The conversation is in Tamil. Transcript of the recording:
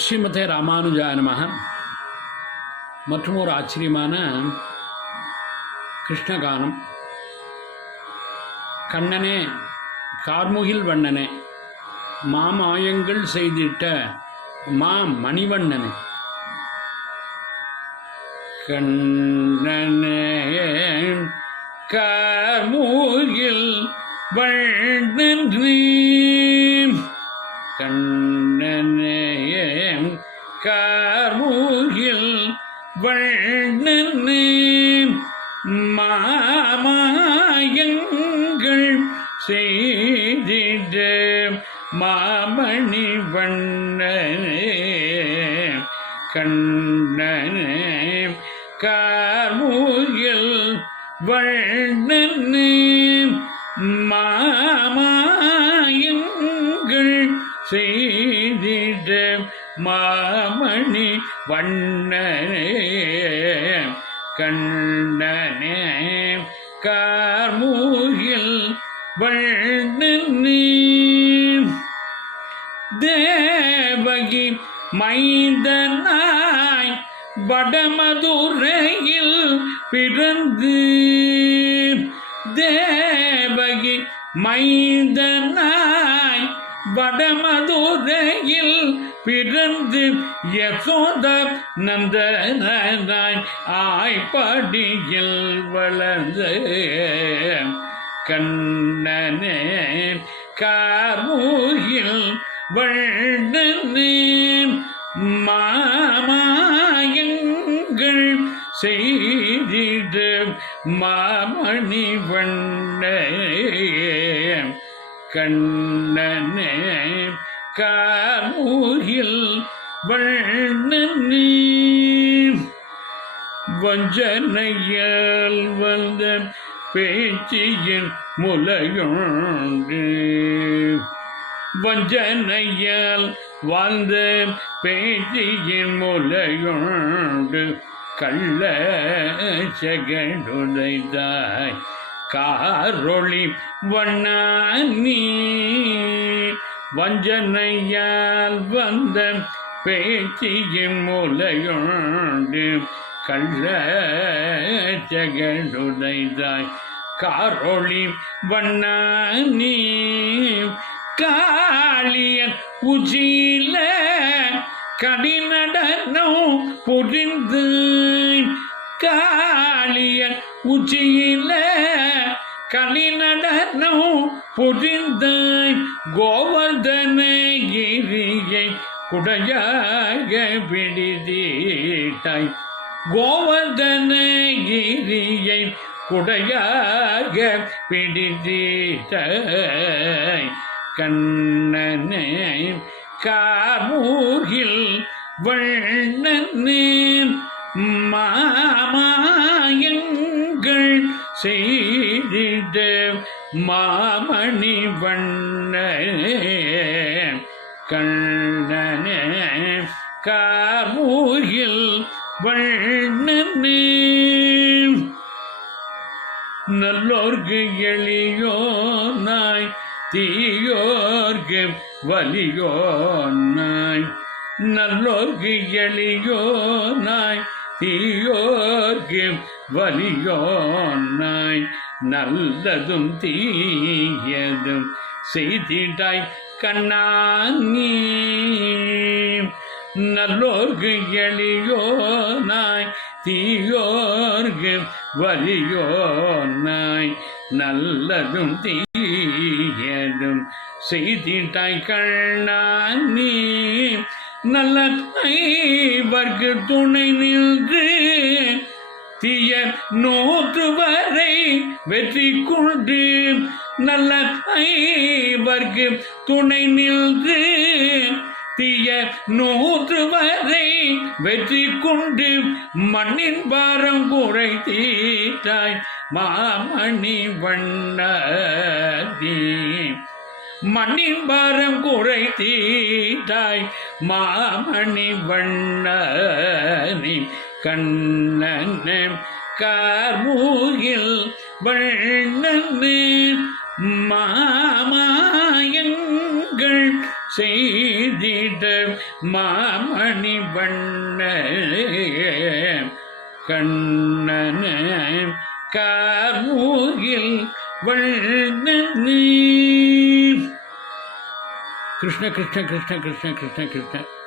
ஸ்ரீமதே ராமானுஜாய நமஹ. மற்றும் ஒரு ஆச்சரியமான கிருஷ்ணகானம். கண்ணனே கார்முகில் வண்ணனே, மாமாயங்கள் செய்திட்ட மணிவண்ணனே, கண்ணனே கார்முகில் வண்ணனே, கண்ணனே கார்முகில் வண்ணனே, மாமாயங்கள் செய்திட மாமணி வண்ணனே, கண்ணனே கார்முகில் வண்ணனே, மாமாயங்கள் செய்திட மாமணி வண்ணனே, கண்ணனே கார்முகில் வண்ணனே, தேவகி மைந்தனாய் வடமதுரையில் பிறந்து, தேவகி மைந்தனாய் வடமதுரையில் பிறந்து, யசோத நந்தனாய் ஆய்படியில் வளர்ந்து, கண்ணனே கார்முகில் வண்ணனே, மாமாயங்கள் செய்திட மாமணி வண்ணனே, கண்ணனே கார்முகில் வண்ணனே, வஞ்சனையால் வந்த பேச்சியின் முலையுண்டு, வஞ்சனையால் வாழ்ந்த பேச்சியின் முலையுண்டு, கள்ள செகடுதைதாய் காரொளி வண்ணனே, வஞ்சனையால் வந்த பேச்சியின் முலையுண்டு, கள்ள செகடுதைதாய் காரொளி வண்ணனே, காளியன் உச்சியில கடிநடனம் புரிந்து, காளியன் உச்சியில கலிநடனம் புரிந்து, கோவர்தனகிரியை குடையாக பிடித்தீட்டாய், கோவர்தனகிரியை குடையாக பிடித்தீட்டாய், கண்ணனே கார்முகில் வண்ணனே, மாமாயங்கள் செய்திட மாமணி வண்ணனே, கண்ணனே கார்முகில் வண்ணனே, நல்லோர்க்கு எளியோனாய் தீயோர்க்கு வலியோனாய், நல்லோர்க்கு எளியோனாய் தீயோர்க்கு வலியோனாய், நல்லதும் தீயதும் செய்திட்டாய் கண்ணானே, நல்லோர்க்கு எளியோனாய் தீயோர்க்கு வலியோனாய், நல்லதும் தீயதும் செய்திட்டாய் கண்ணானே, நல்ல ஐவர்க்கு துணை நின்று தீய நோற்று வரை வெற்றி கொண்டு, நல்ல ஐவர்க்கு துணை நின்று தீய நோற்று வரை வெற்றி கொண்டு, மண்ணின் பாரம் குறைத்தீட்டாய் மாமணி வண்ணனே, மண்ணின் பாரம் குறைத்தீட்டாய் மாமணி வண்ணனே, கண்ணனே கார்முகில் வண்ணனே, மாமாயங்கள் செய் செய்திட மாமணி வண்ண கண்ணன கார்மூகில் வண்ணனே. கிருஷ்ண கிருஷ்ண கிருஷ்ண கிருஷ்ண கிருஷ்ண கிருஷ்ண